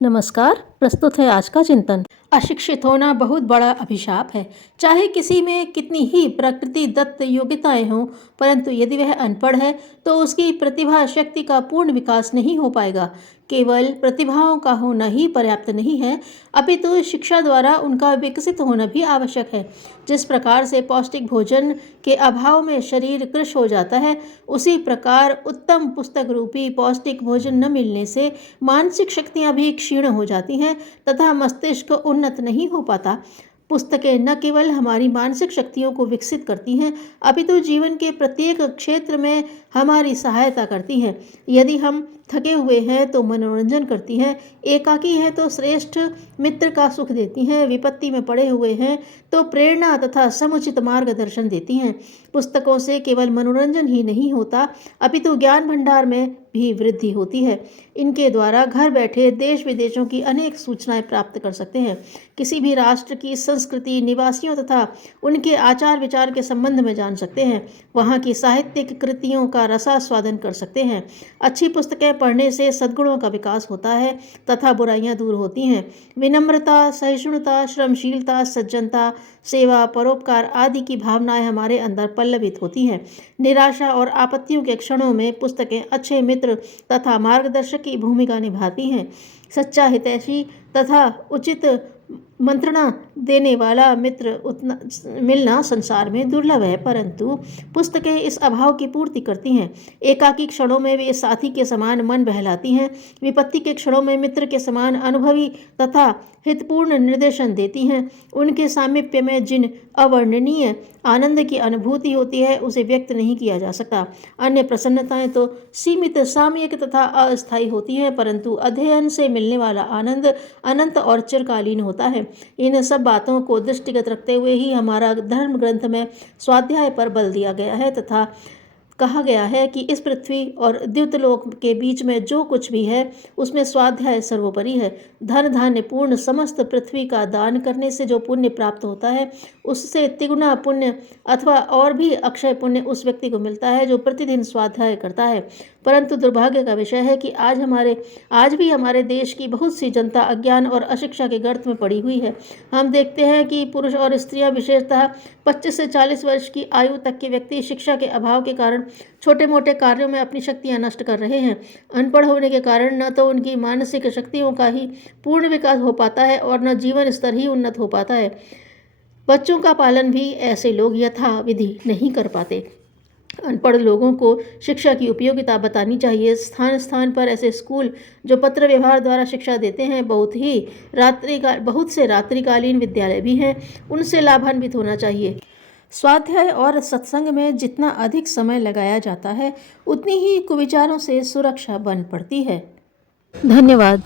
नमस्कार। प्रस्तुत है आज का चिंतन। अशिक्षित होना बहुत बड़ा अभिशाप है। चाहे किसी में कितनी ही प्रकृति दत्त योग्यताएं हों, परंतु यदि वह अनपढ़ है तो उसकी प्रतिभा शक्ति का पूर्ण विकास नहीं हो पाएगा। केवल प्रतिभाओं का होना ही पर्याप्त नहीं है, अपितु शिक्षा द्वारा उनका विकसित होना भी आवश्यक है। जिस प्रकार से पौष्टिक भोजन के अभाव में शरीर कृश हो जाता है, उसी प्रकार उत्तम पुस्तक रूपी पौष्टिक भोजन न मिलने से मानसिक शक्तियां भी क्षीण हो जाती हैं तथा मस्तिष्क उन्नत नहीं हो पाता। पुस्तकें न केवल हमारी मानसिक शक्तियों को विकसित करती हैं, अपितु जीवन के प्रत्येक क्षेत्र में हमारी सहायता करती हैं। यदि हम थके हुए हैं तो मनोरंजन करती हैं, एकाकी हैं तो श्रेष्ठ मित्र का सुख देती हैं, विपत्ति में पड़े हुए हैं तो प्रेरणा तथा समुचित मार्गदर्शन देती हैं। पुस्तकों से केवल मनोरंजन ही नहीं होता, अपितु ज्ञान भंडार में भी वृद्धि होती है। इनके द्वारा घर बैठे देश विदेशों की अनेक सूचनाएं प्राप्त कर सकते हैं। किसी भी राष्ट्र की संस्कृति, निवासियों तथा उनके आचार विचार के संबंध में जान सकते हैं। वहाँ की साहित्यिक कृतियों का रसास्वादन कर सकते हैं। अच्छी पुस्तकें पढ़ने से सद्गुणों का विकास होता है तथा बुराइयां दूर होती हैं। विनम्रता, सहिष्णुता, श्रमशीलता, सज्जनता, सेवा, परोपकार आदि की भावनाएं हमारे अंदर पल्लवित होती हैं। निराशा और आपत्तियों के क्षणों में पुस्तकें अच्छे मित्र तथा मार्गदर्शक की भूमिका निभाती हैं। सच्चा हितैषी तथा उचित मंत्रणा देने वाला मित्र उतना मिलना संसार में दुर्लभ है, परंतु पुस्तकें इस अभाव की पूर्ति करती हैं। एकाकी क्षणों में वे साथी के समान मन बहलाती हैं, विपत्ति के क्षणों में मित्र के समान अनुभवी तथा हितपूर्ण निर्देशन देती हैं। उनके सामीप्य में जिन अवर्णनीय आनंद की अनुभूति होती है, उसे व्यक्त नहीं किया जा सकता। अन्य प्रसन्नताएं तो सीमित, सामयिक तथा अस्थायी होती हैं, परंतु अध्ययन से मिलने वाला आनंद अनंत और चिरकालीन होता है। इन सब बातों को दृष्टिगत रखते हुए ही हमारा धर्म ग्रंथ में स्वाध्याय पर बल दिया गया है तथा कहा गया है कि इस पृथ्वी और द्युतलोक के बीच में जो कुछ भी है, उसमें स्वाध्याय सर्वोपरि है। धन धान्य पूर्ण समस्त पृथ्वी का दान करने से जो पुण्य प्राप्त होता है, उससे तिगुना पुण्य अथवा और भी अक्षय पुण्य उस व्यक्ति को मिलता है जो प्रतिदिन स्वाध्याय करता है। परंतु दुर्भाग्य का विषय है कि आज भी हमारे देश की बहुत सी जनता अज्ञान और अशिक्षा के गर्त में पड़ी हुई है। हम देखते हैं कि पुरुष और स्त्रियां विशेषतः 25 से 40 वर्ष की आयु तक के व्यक्ति शिक्षा के अभाव के कारण छोटे मोटे कार्यों में अपनी शक्तियां नष्ट कर रहे हैं। अनपढ़ होने के कारण न तो उनकी मानसिक शक्तियों का ही पूर्ण विकास हो पाता है और न जीवन स्तर ही उन्नत हो पाता है। बच्चों का पालन भी ऐसे लोग यथाविधि नहीं कर पाते। अनपढ़ लोगों को शिक्षा की उपयोगिता बतानी चाहिए। स्थान स्थान पर ऐसे स्कूल जो पत्र व्यवहार द्वारा शिक्षा देते हैं, बहुत से रात्रिकालीन विद्यालय भी हैं, उनसे लाभान्वित होना चाहिए। स्वाध्याय और सत्संग में जितना अधिक समय लगाया जाता है, उतनी ही कुविचारों से सुरक्षा बन पड़ती है। धन्यवाद।